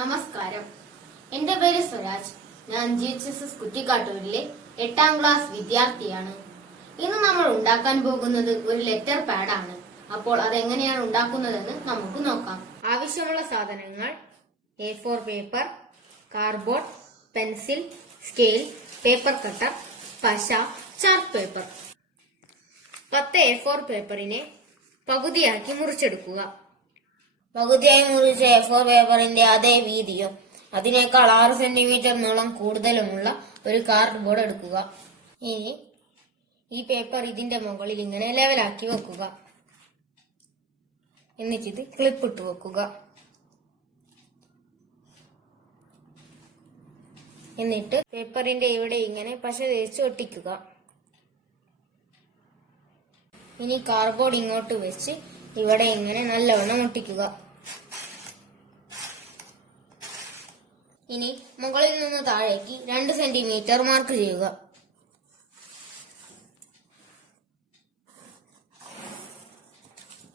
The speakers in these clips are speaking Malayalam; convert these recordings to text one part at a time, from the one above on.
നമസ്കാരം. എന്റെ പേര് സ്വരാജ്. ഞാൻ GHSS കുറ്റിക്കാട്ടൂരിലെ 8ാം ക്ലാസ് വിദ്യാർത്ഥിയാണ്. ഇന്ന് നമ്മൾ ഉണ്ടാക്കാൻ പോകുന്നത് ഒരു ലെറ്റർ പാഡ് ആണ്. അപ്പോൾ അതെങ്ങനെയാണ് ഉണ്ടാക്കുന്നതെന്ന് നമുക്ക് നോക്കാം. ആവശ്യമുള്ള സാധനങ്ങൾ: A4 paper, cardboard, pencil, scale, paper cutter, പശ, ചാർട്ട് പേപ്പർ. 10 A4 പേപ്പറിനെ പകുതിയാക്കി മുറിച്ചെടുക്കുക. പകുതിയായി മുറിച്ച A4 പേപ്പറിന്റെ അതേ വീതിയും അതിനേക്കാൾ 6 സെന്റിമീറ്റർ നീളം കൂടുതലുമുള്ള ഒരു കാർഡ്ബോർഡ് എടുക്കുക. ഇനി ഈ പേപ്പർ ഇതിന്റെ മുകളിൽ ഇങ്ങനെ ലെവലാക്കി വെക്കുക. എന്നിട്ടിത് ക്ലിപ്പ് ഇട്ട് വെക്കുക. എന്നിട്ട് പേപ്പറിന്റെ ഇവിടെ ഇങ്ങനെ പശ തേച്ച് ഒട്ടിക്കുക. ഇനി കാർഡ്ബോർഡ് ഇങ്ങോട്ട് വെച്ച് ഇവിടെ ഇങ്ങനെ നല്ലവണ്ണം ഒട്ടിക്കുക. ഇനി മുകളിൽ നിന്ന് താഴേക്ക് 2 സെന്റിമീറ്റർ മാർക്ക് ചെയ്യുക.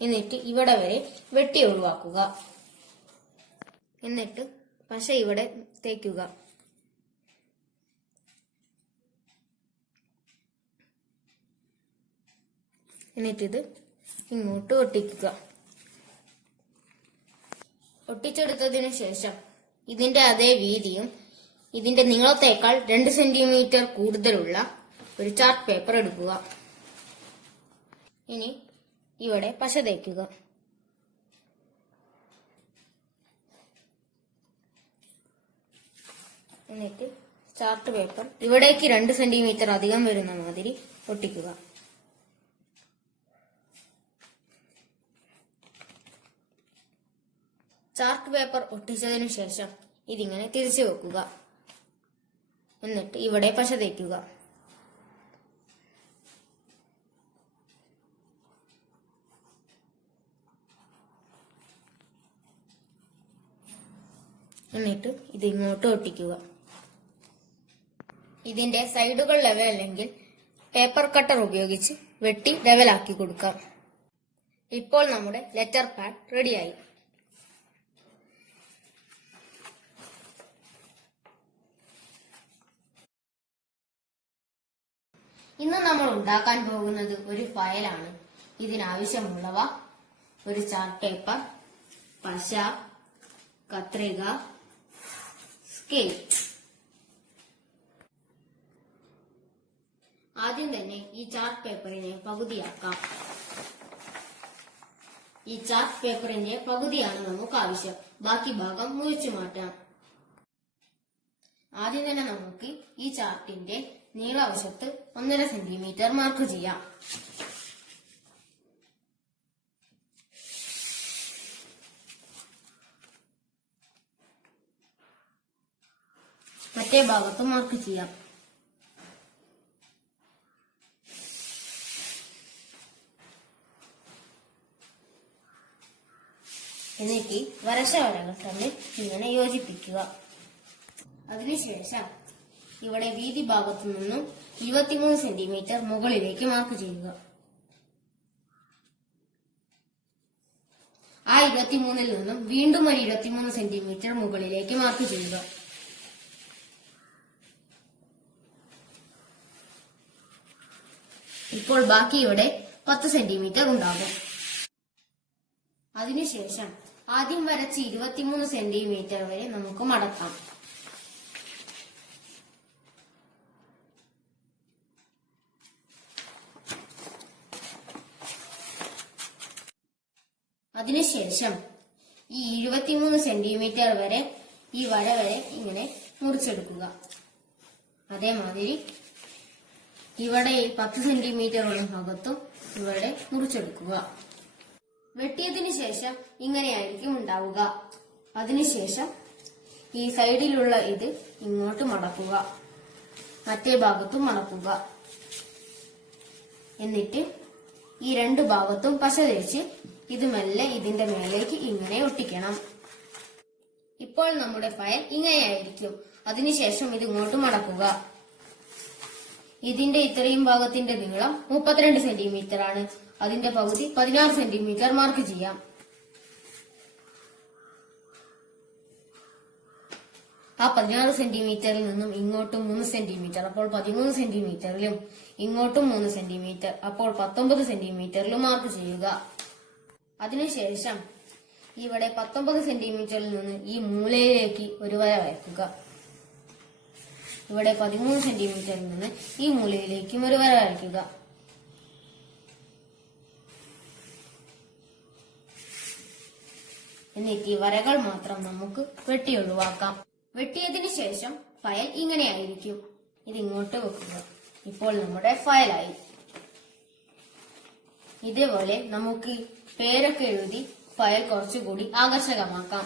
എന്നിട്ട് ഇവിടെ വരെ വെട്ടി ഒഴിവാക്കുക. എന്നിട്ട് പശ ഇവിടെ തേക്കുക. എന്നിട്ടിത് ഇങ്ങോട്ട് ഒട്ടിക്കുക. ഒട്ടിച്ചെടുത്തതിനു ശേഷം ഇതിന്റെ അതേ വീതിയും ഇതിന്റെ നീളത്തേക്കാൾ 2 സെന്റിമീറ്റർ കൂടുതലുള്ള ഒരു ചാർട്ട് പേപ്പർ എടുക്കുക. ഇനി ഇവിടെ പശ തേക്കുക. എന്നിട്ട് ചാർട്ട് പേപ്പർ ഇവിടേക്ക് 2 സെന്റിമീറ്റർ അധികം വരുന്ന മാതിരി ഒട്ടിക്കുക. ചാർട്ട് പേപ്പർ ഒട്ടിച്ചതിനു ശേഷം ഇതിങ്ങനെ തിരിച്ചു വെക്കുക. എന്നിട്ട് ഇവിടെ പശ തേക്കുക. എന്നിട്ട് ഇത് ഇങ്ങോട്ട് ഒട്ടിക്കുക. ഇതിന്റെ സൈഡുകൾ ലെവൽ അല്ലെങ്കിൽ പേപ്പർ കട്ടർ ഉപയോഗിച്ച് വെട്ടി ലെവലാക്കി കൊടുക്കാം. ഇപ്പോൾ നമ്മുടെ ലെറ്റർ പാഡ് റെഡിയായി. ഇന്ന് നമ്മൾ ഉണ്ടാക്കാൻ പോകുന്നത് ഒരു ഫയലാണ്. ഇതിനാവശ്യമുള്ളവ: ഒരു ചാർട്ട് പേപ്പർ, പശ, കത്രിക, സ്കെയിൽ. ആദ്യം തന്നെ ഈ ചാർട്ട് പേപ്പറിനെ പകുതിയാക്കാം. ഈ ചാർട്ട് പേപ്പറിന്റെ പകുതിയാണ് നമുക്ക് ആവശ്യം. ബാക്കി ഭാഗം മുറിച്ചു മാറ്റാം. ആദ്യം തന്നെ നമുക്ക് ഈ ചാർട്ടിന്റെ നീളവശത്ത് 1.5 സെന്റിമീറ്റർ മാർക്ക് ചെയ്യാം. മറ്റേ ഭാഗത്ത് മാർക്ക് ചെയ്യാം. എന്നിട്ട് വരച്ച വരകൾ തമ്മിൽ ഇങ്ങനെ യോജിപ്പിക്കുക. അതിനുശേഷം ഇവിടെ വീതി ഭാഗത്തു നിന്നും 23 സെന്റിമീറ്റർ മുകളിലേക്ക് മാർക്ക് ചെയ്യുക. ആ 23-ൽ നിന്നും വീണ്ടും ഒരു 23 സെന്റിമീറ്റർ മുകളിലേക്ക് മാർക്ക് ചെയ്യുക. ഇപ്പോൾ ബാക്കി ഇവിടെ 10 സെന്റിമീറ്റർ ഉണ്ടാകും. അതിനുശേഷം ആദ്യം വരച്ച് 23 സെന്റിമീറ്റർ വരെ നമുക്ക് മടക്കാം. അതിനുശേഷം ഈ 23 സെന്റിമീറ്റർ വരെ ഈ വര വരെ ഇങ്ങനെ മുറിച്ചെടുക്കുക. അതേമാതിരി ഇവിടെ 10 സെന്റിമീറ്റർ ഉള്ള ഭാഗത്തും ഇവിടെ മുറിച്ചെടുക്കുക. വെട്ടിയതിനു ശേഷം ഇങ്ങനെയായിരിക്കും ഉണ്ടാവുക. അതിനുശേഷം ഈ സൈഡിലുള്ള ഇത് ഇങ്ങോട്ട് മടക്കുക. മറ്റേ ഭാഗത്തും മടക്കുക. എന്നിട്ട് ഈ 2 ഭാഗത്തും പശ തേച്ച് ഇത് മെല്ലെ ഇതിന്റെ മേലേക്ക് ഇങ്ങനെ ഒട്ടിക്കണം. ഇപ്പോൾ നമ്മുടെ ഫയൽ ഇങ്ങനെയായിരിക്കും. അതിനുശേഷം ഇത് ഇങ്ങോട്ട് മടക്കുക. ഇതിന്റെ ഇത്രയും ഭാഗത്തിന്റെ നീളം 32 സെന്റിമീറ്റർ ആണ്. അതിന്റെ പകുതി 16 സെന്റിമീറ്റർ മാർക്ക് ചെയ്യാം. ആ 16 സെന്റിമീറ്ററിൽ നിന്നും ഇങ്ങോട്ടും 3 സെന്റിമീറ്റർ, അപ്പോൾ 13 സെന്റിമീറ്ററിലും ഇങ്ങോട്ടും 3 സെന്റിമീറ്റർ, അപ്പോൾ 19 സെന്റിമീറ്ററിലും മാർക്ക് ചെയ്യുക. അതിനുശേഷം ഇവിടെ 19 സെന്റിമീറ്ററിൽ നിന്ന് ഈ മൂലയിലേക്ക് ഒരു വര വരയ്ക്കുക. ഇവിടെ 13 സെന്റിമീറ്ററിൽ നിന്ന് ഈ മൂലയിലേക്കും ഒരു വര വരയ്ക്കുക. എന്നിട്ട് ഈ വരകൾ മാത്രം നമുക്ക് വെട്ടി ഒഴിവാക്കാം. വെട്ടിയതിനു ശേഷം ഫയൽ ഇങ്ങനെയായിരിക്കും. ഇതിങ്ങോട്ട് വെക്കുക. ഇപ്പോൾ നമ്മുടെ ഫയലായി. ഇതേപോലെ നമുക്ക് പേരൊക്കെ എഴുതി ഫയൽ കുറച്ചുകൂടി ആകർഷകമാക്കാം.